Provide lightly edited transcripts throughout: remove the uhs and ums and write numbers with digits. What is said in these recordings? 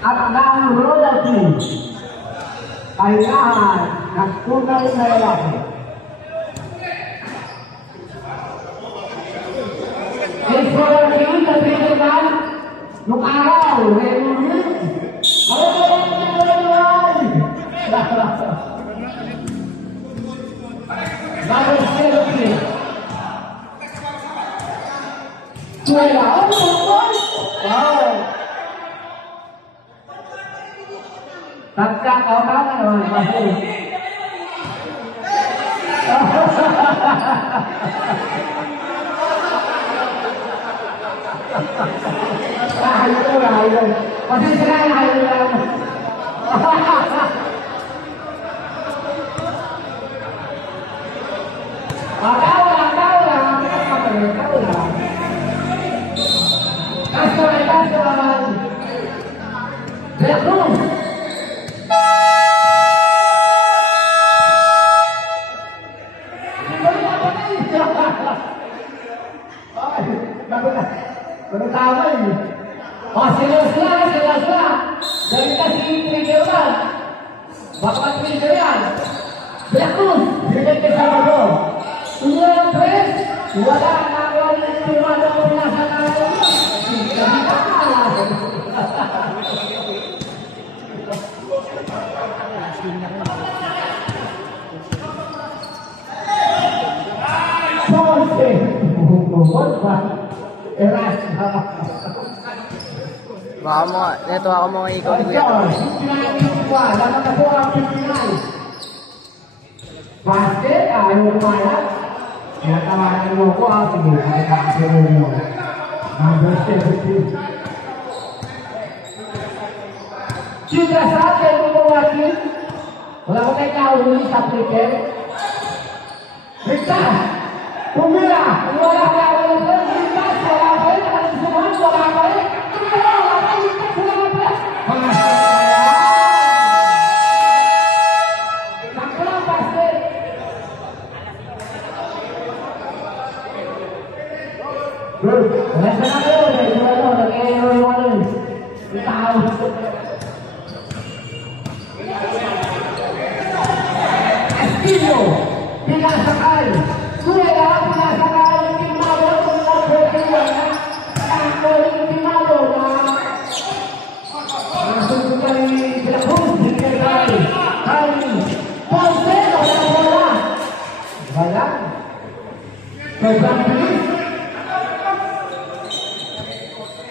at ng royalty. Kailangan nagtunay na lalaki. Royalty, nagpilitan, nung araw, reunion. Number 17. Suela. Wow. Tagka orang masuk. Itu. Masih serang. Dari kasih triggeran, bakal triggeran, Veracruz, direct ke Salvador. Ulang tres, wala nawal timado nasa nayo. Ito ako mga ikaw ni Kuya. Basket, ayaw kumayat. Kaya tawanan mo ko, sige, nakakasirin mo. Number 17. Sudah saja mewakili. Wala ko kayo kaulong sa cricket. Rita, pumila, wala ka walang Rita, wala ka rin, nakasuhan, wala ka rin.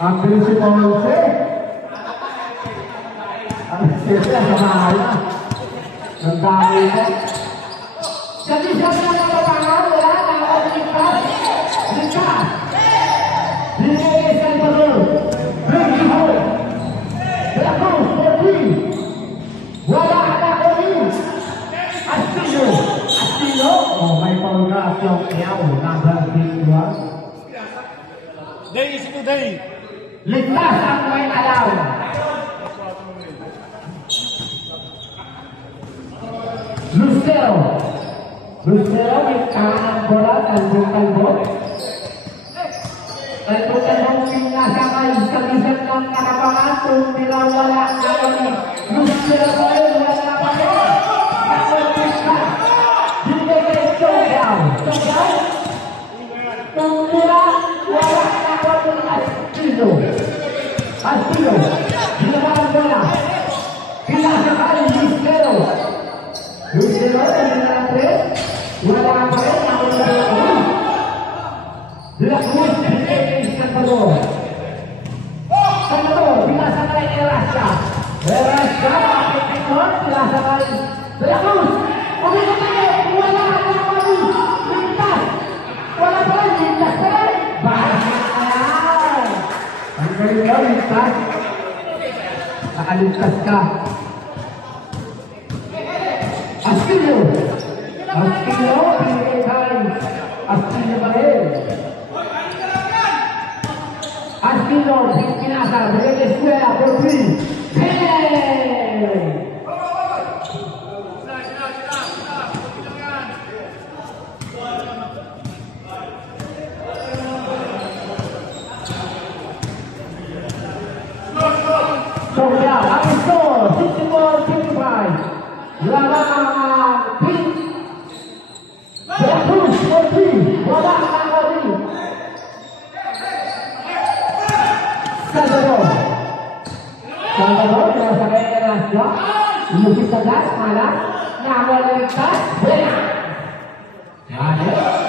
Ambil si Ponce, ambil siapa sama ayah, tentang itu. Jadi siapa yang bertangan ya, kalau kita, di Salvador, Mexico, Veracruz, Pergi, wala ada kami, Astino, oh may pangkat yang kiau, nambah dua. Dari situ dari. Lintas ang main alaw. Lucero may kanan bola dan bukan bot. Dan bukan mungkin nasakay isang-isang ng kanapangan kung nilawala na kami. Lucero wala na kami. Nakapista. Hindi kayo Tonggaw. Tonggaw. Wala na kami. Astino, ginawa bola. Pinasakay Lucero. Lucero dengan tres, wala pa rin ang Lucero. Veracruz di Salvador. Salvador, pinasakay Erasca. Erasca, Pekon, pinasakay Veracruz. Pumila tayo, wala na kami. Lintas. Wala pa rin, lintas pa rin. Ang galing ka, lintas. Nakalintas ka. Astino, pinigay. Astino pa rin. Astino, pinasa, pinigay eskwela, Pergi. Hey! Sofia, habis skor 64-55. Lawan tim Veracruz Sporting Bola Nagari. Salvador yang sampai Erasio Yusuf tegas malah ngambil lintas bola. Salvador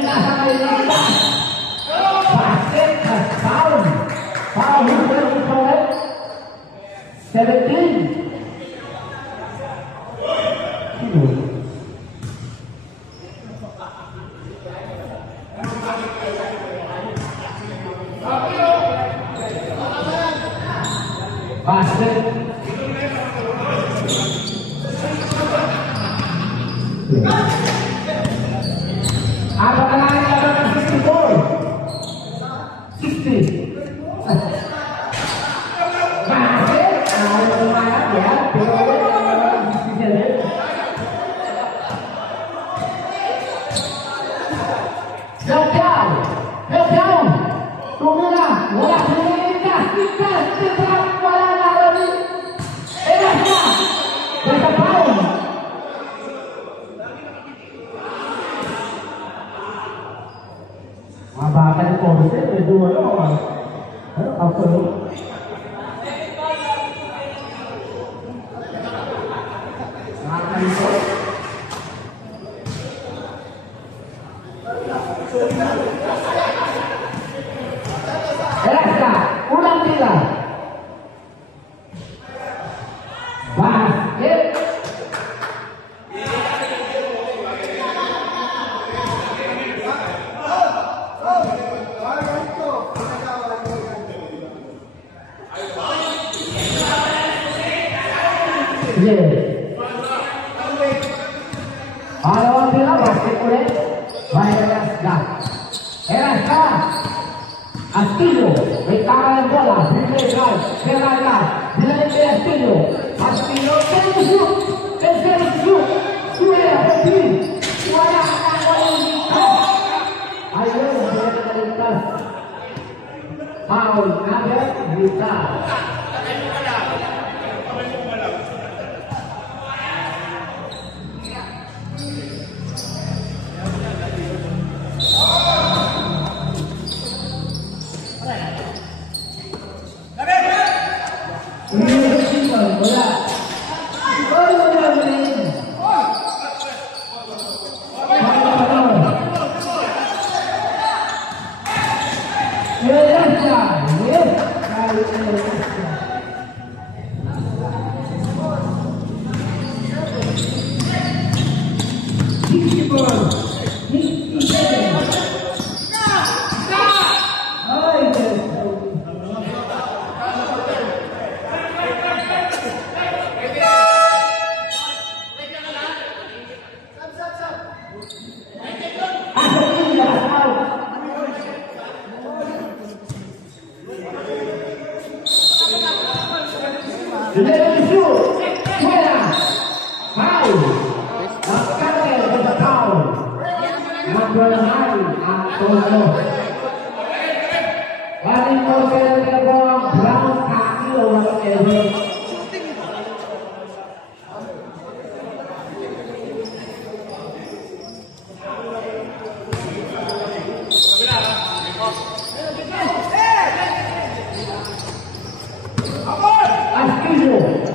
sampai lintas basket foul correct 17. Basket bahkan konsep kedua orang apa Elasa ulang tiga basket Lawan bila basket oleh Erasa Astillo retaran bola dilegal Ferrara dilegal Astillo terus suara hati suara anak lintas ayo lintas foul ada lintas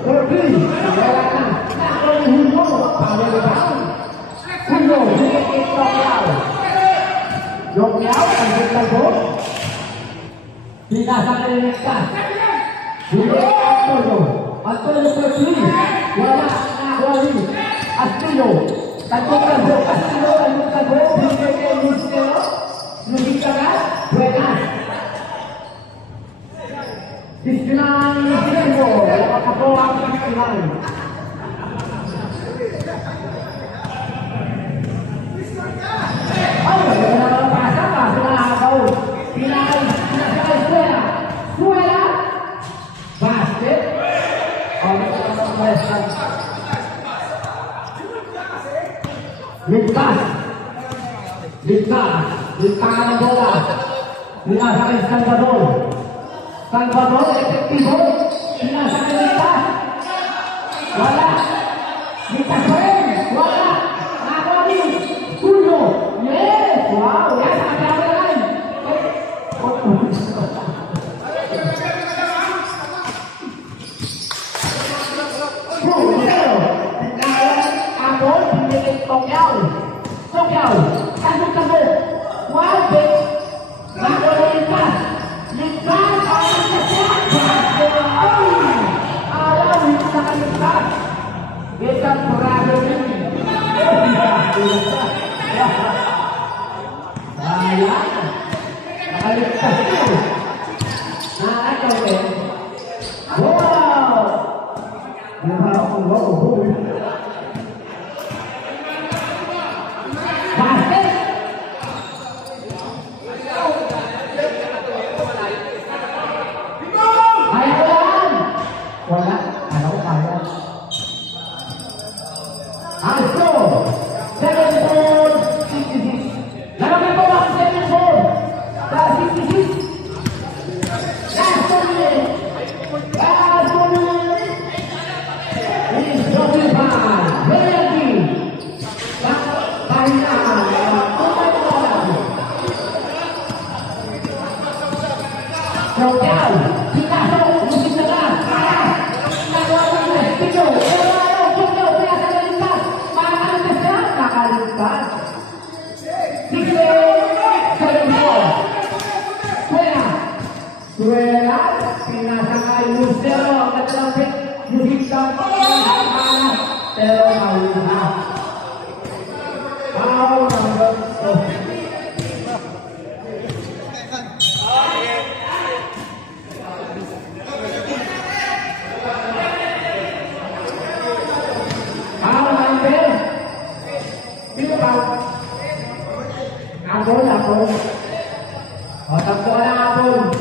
Pergi, silakan. Nak boleh hukum, pada berang. Hukum, sedikit Jokiau. Jokiau, lanjutkan gol. Tidak sampai dinekan. Dulu Antonio pergi. Wala, nak wali. Astino, lanjutkan gol. Astino, lanjutkan gol. Dikeke Lustero. Lugikan, buenas. Bismillah, Bismillah, apa-apa Bismillah. Oh, kenapa pasang lah, sudah kau final, suela, suela, basket. Oh, basket. Lintas, bola, lintas Salvador. Salvador efectivo, lintas lintas, wala, lintas keren, wala, Nagwali, tuyo, yes, wow, ya sampai apa lain? Abon dimiliki Jokiau, kasut, wow, Nagwali lintas. Kita berada ini. Saya kali itu. Nah, ada deh. Wow. Basket. Wala, ano kaya? Aso, 7-4, 66. Lalaki po ang 7-4. Sa 66. Last 1 minute. Is Jokipan. Belagi. Pahinaan. Jokiau. Pinasok. Musik tengah. Suela, pinasakay Lustero, katalapit, Lugikan, panas, pero maluha. Foul number 2. Abon. Otak ko na abon.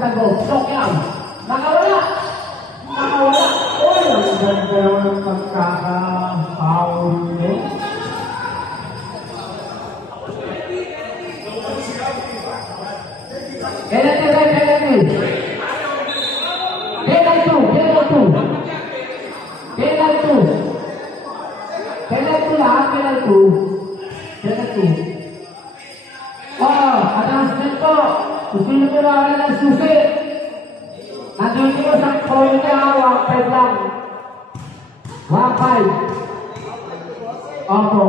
Tangguh, Jokiau. Nakawala. Oh, yang ganda ng pagkaka-foul niyo. Penalty. Oh, announcement po. Gusto nyo kailangan ng susi. Nandun nyo sa point niya, 1-5 lang. 1-5. Opo.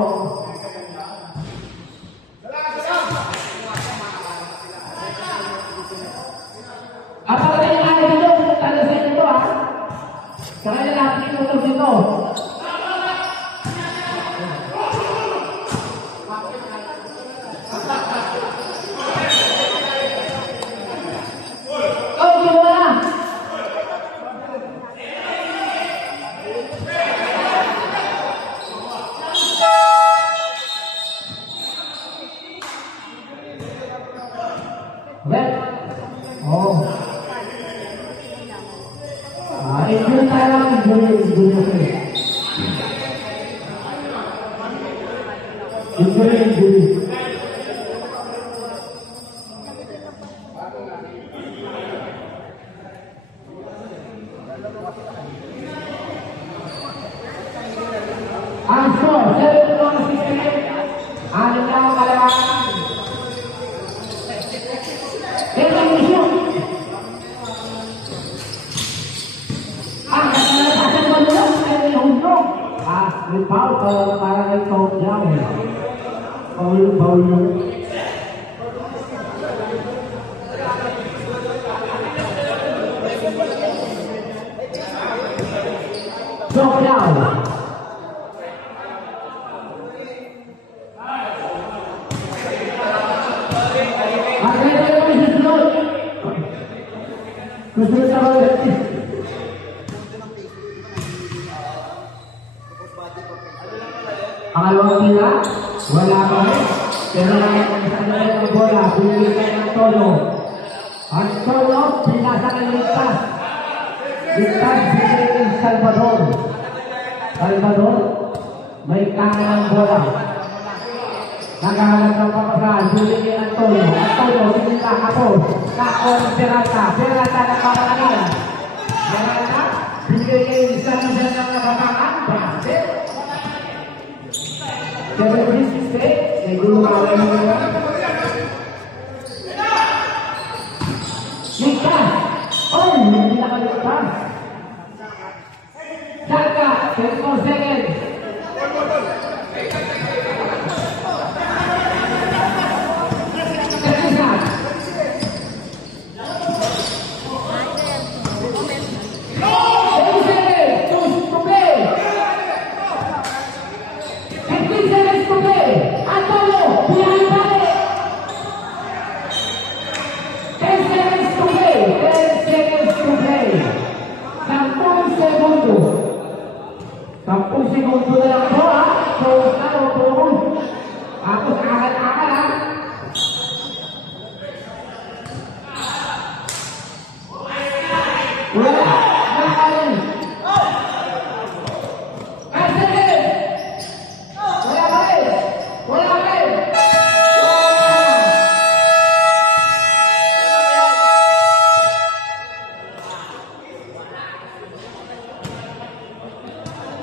Apa kayo nga dito? Tala sa inyo ha? Kaya natin ito dito. Ang score, 7-68. Ano na ang kalamangan? Ito ang issue. Ang kasalapasan mo lang ay hulog. May foul para may foul lang. Foul lang. Sobrang susunod na ulit. Pangalawang tira, wala pa rin. Pero isang ulit ng bola, binigay ng Tolo. Ang Tolo, pinasa ng ligtas. Ligtas, binigay ng Salvador. Salvador, may kaya ng bola. Nakahalag ng papasahan, binigay ng Tolo. Ang Tolo, binigay kapos. Kako ng Peralta, Peralta ng papasahan. Peralta, binigay isang ng nababangan. Brasil. 76, seguro kawin mo naman. Ligtas! Oh, hindi nakaligtas. Saka, 24 seconds. Sampung segundo na lang po, ha? So, tapos akal-akal, ha? Wala!